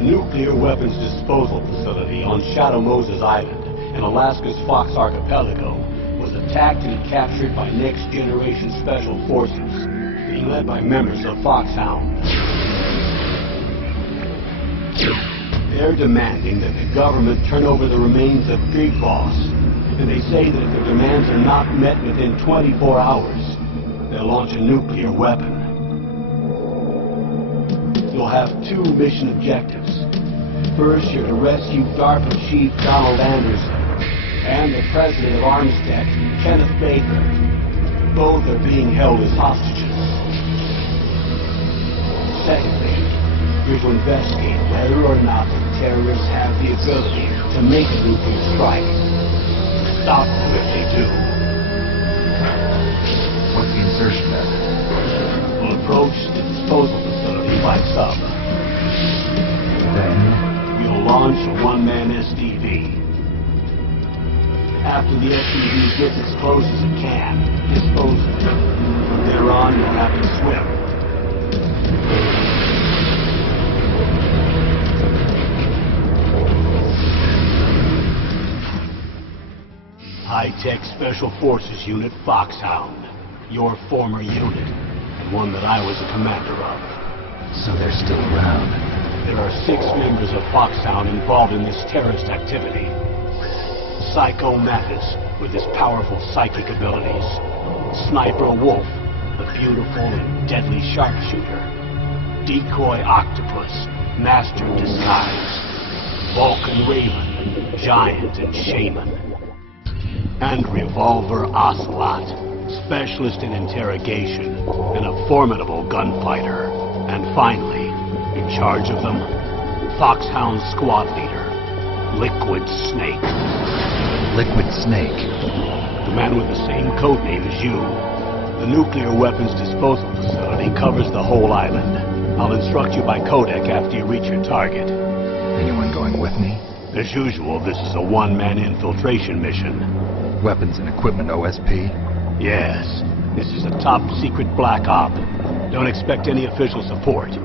The nuclear weapons disposal facility on Shadow Moses Island in Alaska's Fox Archipelago was attacked and captured by next-generation special forces, being led by members of Foxhound. They're demanding that the government turn over the remains of Big Boss, and they say that if their demands are not met within 24 hours, they'll launch a nuclear weapon. You'll have two mission objectives. First, you're to rescue DARPA Chief Donald Anderson and the President of Armstead, Kenneth Baker. Both are being held as hostages. Secondly, you're to investigate whether or not the terrorists have the ability to make a nuclear strike. Stop them if they do. What's the insertion method? We'll approach the disposal facility by sub. Then? We'll launch a one-man SDV. After the SDV gets as close as it can, dispose of it. From there on, you'll have to swim. High-Tech Special Forces Unit Foxhound. Your former unit, and one that I was a commander of. So they're still around. There are 6 members of Foxhound involved in this terrorist activity. Psycho Mattis, with his powerful psychic abilities. Sniper Wolf, the beautiful and deadly sharpshooter. Decoy Octopus, master of disguise. Vulcan Raven, giant and shaman. And Revolver Ocelot, specialist in interrogation and a formidable gunfighter. And finally, in charge of them, Foxhound squad leader, Liquid Snake. Liquid Snake? The man with the same code name as you. The nuclear weapons disposal facility covers the whole island. I'll instruct you by codec after you reach your target. Anyone going with me? As usual, this is a one-man infiltration mission. Weapons and equipment OSP? Yes. This is a top-secret black op. Don't expect any official support.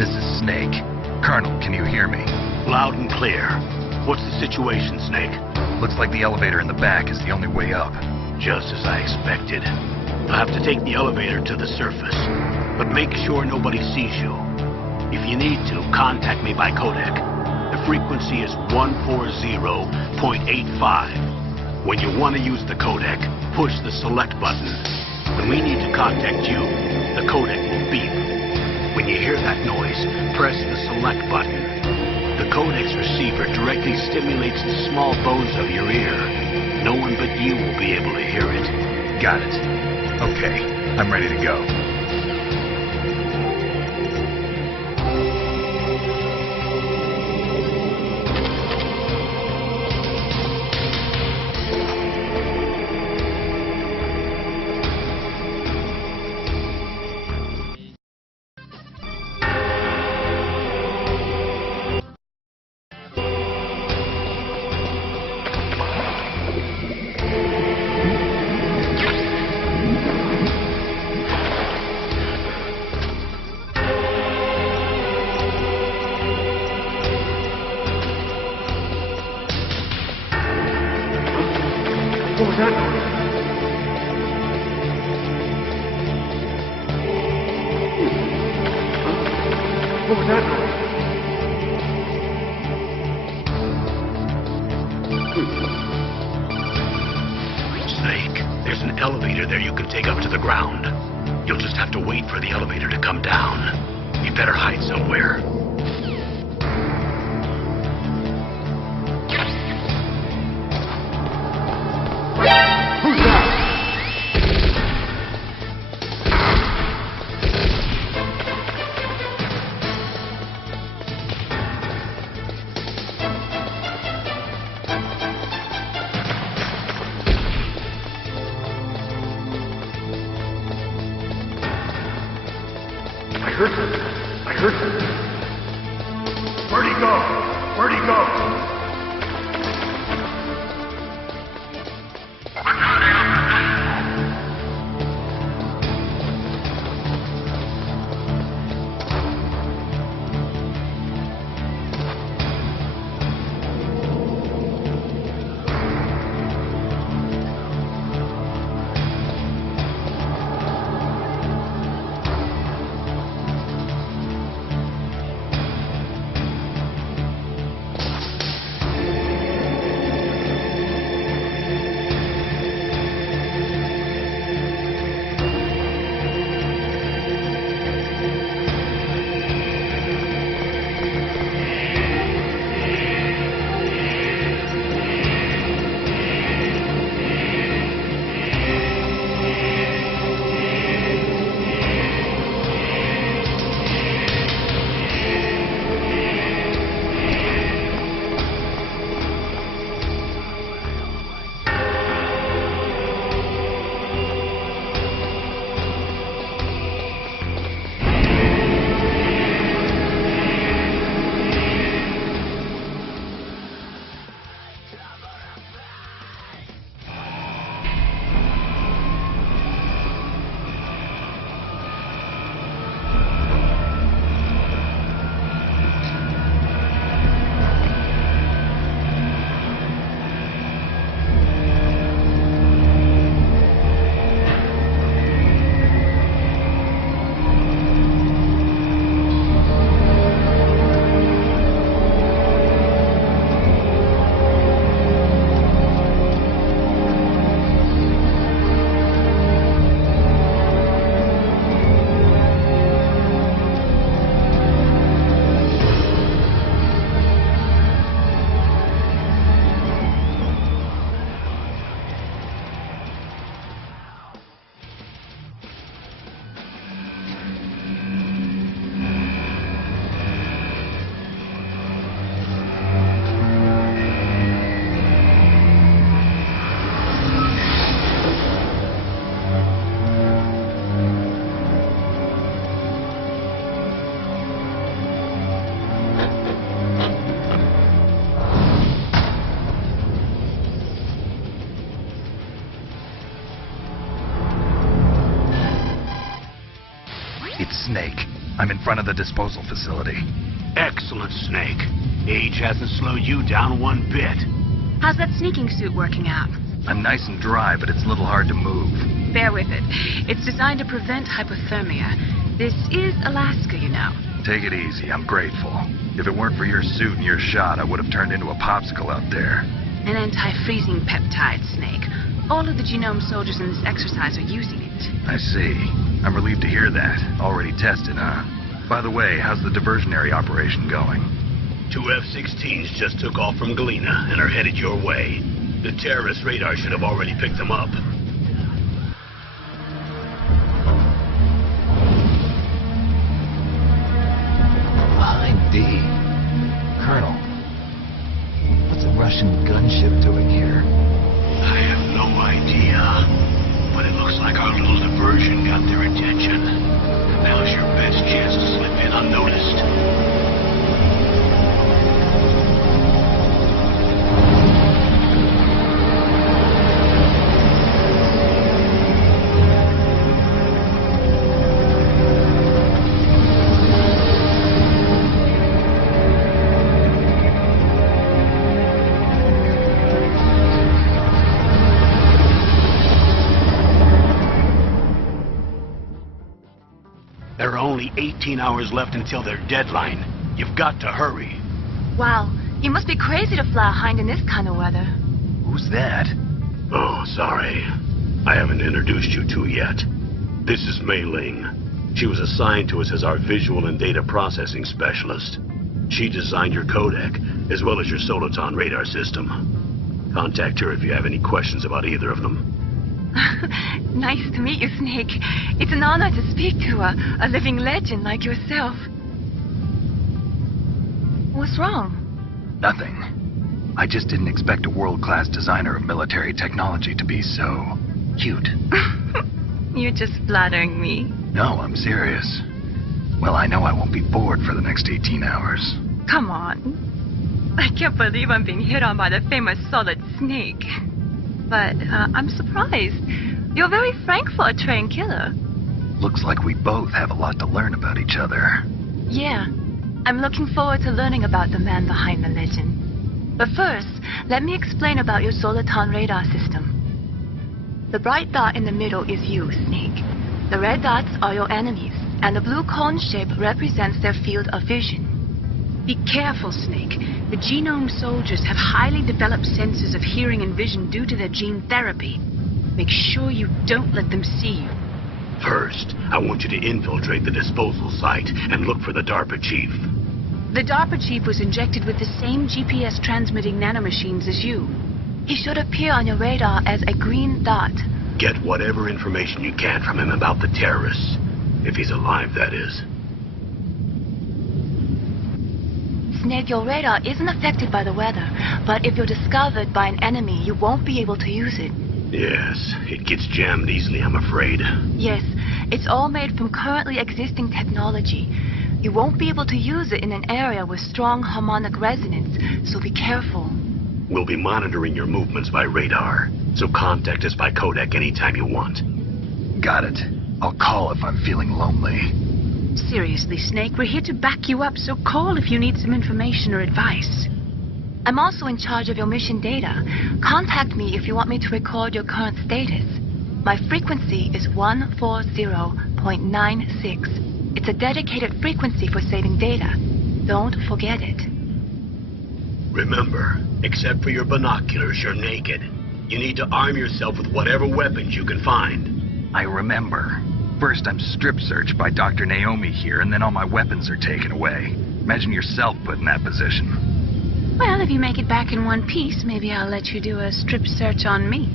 This is Snake. Colonel, can you hear me? Loud and clear. What's the situation, Snake? Looks like the elevator in the back is the only way up. Just as I expected. You'll have to take the elevator to the surface, but make sure nobody sees you. If you need to, contact me by codec. The frequency is 140.85. When you want to use the codec, push the select button. When we need to contact you, the codec will beep. When you hear that noise, press the select button. The codec's receiver directly stimulates the small bones of your ear. No one but you will be able to hear it. Got it. Okay, I'm ready to go. What was that noise? What was that noise? Snake, there's an elevator there you can take up to the ground. You'll just have to wait for the elevator to come down. You better hide somewhere. Who's that? I heard him. I heard him. Where'd he go? Where'd he go? It's Snake. I'm in front of the disposal facility. Excellent, Snake. Age hasn't slowed you down one bit. How's that sneaking suit working out? I'm nice and dry, but it's a little hard to move. Bear with it. It's designed to prevent hypothermia. This is Alaska, you know. Take it easy. I'm grateful. If it weren't for your suit and your shot, I would have turned into a popsicle out there. An anti-freezing peptide, Snake. All of the genome soldiers in this exercise are using it. I see. I'm relieved to hear that. Already tested, huh? By the way, how's the diversionary operation going? 2 F-16s just took off from Galena and are headed your way. The terrorist radar should have already picked them up. Behind D. Colonel, what's a Russian gunship doing here? I have no idea. But it looks like our little diversion got their attention. Now's your best chance to slip in unnoticed. only 18 hours left until their deadline. You've got to hurry. Wow, you must be crazy to fly a hind in this kind of weather. Who's that? Oh, sorry. I haven't introduced you to yet. This is Mei Ling. She was assigned to us as our visual and data processing specialist. She designed your codec, as well as your Soliton radar system. Contact her if you have any questions about either of them. Nice to meet you, Snake. It's an honor to speak to a living legend like yourself. What's wrong? Nothing. I just didn't expect a world-class designer of military technology to be so cute. You're just flattering me. No, I'm serious. Well, I know I won't be bored for the next 18 hours. Come on. I can't believe I'm being hit on by the famous Solid Snake. But I'm surprised. You're very frank for a trained killer. Looks like we both have a lot to learn about each other. Yeah. I'm looking forward to learning about the man behind the legend. But first, let me explain about your Soliton radar system. The bright dot in the middle is you, Snake. The red dots are your enemies, and the blue cone shape represents their field of vision. Be careful, Snake. The genome soldiers have highly developed senses of hearing and vision due to their gene therapy. Make sure you don't let them see you. First, I want you to infiltrate the disposal site and look for the DARPA chief. The DARPA chief was injected with the same GPS transmitting nanomachines as you. He should appear on your radar as a green dot. Get whatever information you can from him about the terrorists. If he's alive, that is. Snake, your radar isn't affected by the weather, but if you're discovered by an enemy, you won't be able to use it. Yes, it gets jammed easily, I'm afraid. Yes, it's all made from currently existing technology. You won't be able to use it in an area with strong harmonic resonance, so be careful. We'll be monitoring your movements by radar, so contact us by codec anytime you want. Got it. I'll call if I'm feeling lonely. Seriously, Snake, we're here to back you up, so call if you need some information or advice. I'm also in charge of your mission data. Contact me if you want me to record your current status. My frequency is 140.96. It's a dedicated frequency for saving data. Don't forget it. Remember, except for your binoculars, you're naked. You need to arm yourself with whatever weapons you can find. I remember. First, I'm strip-searched by Dr. Naomi here, and then all my weapons are taken away. Imagine yourself put in that position. Well, if you make it back in one piece, maybe I'll let you do a strip search on me.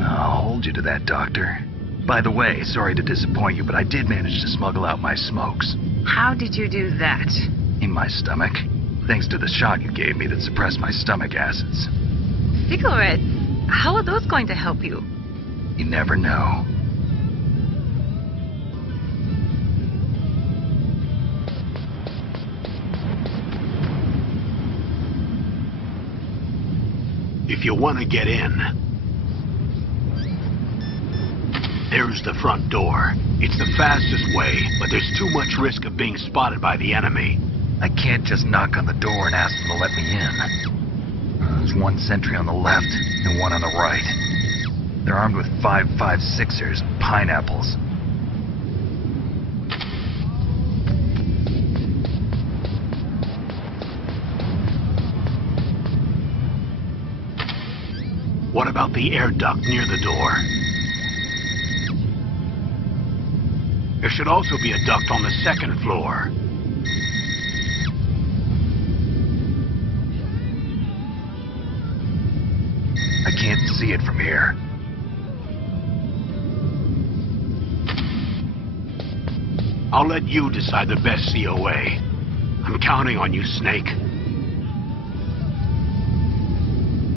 I'll hold you to that, Doctor. By the way, sorry to disappoint you, but I did manage to smuggle out my smokes. How did you do that? In my stomach. Thanks to the shot you gave me that suppressed my stomach acids. Cigarettes? How are those going to help you? You never know. If you want to get in, there's the front door. It's the fastest way, but there's too much risk of being spotted by the enemy. I can't just knock on the door and ask them to let me in. There's one sentry on the left and one on the right. They're armed with 5.56ers and pineapples. What about the air duct near the door? There should also be a duct on the second floor. I can't see it from here. I'll let you decide the best COA. I'm counting on you, Snake.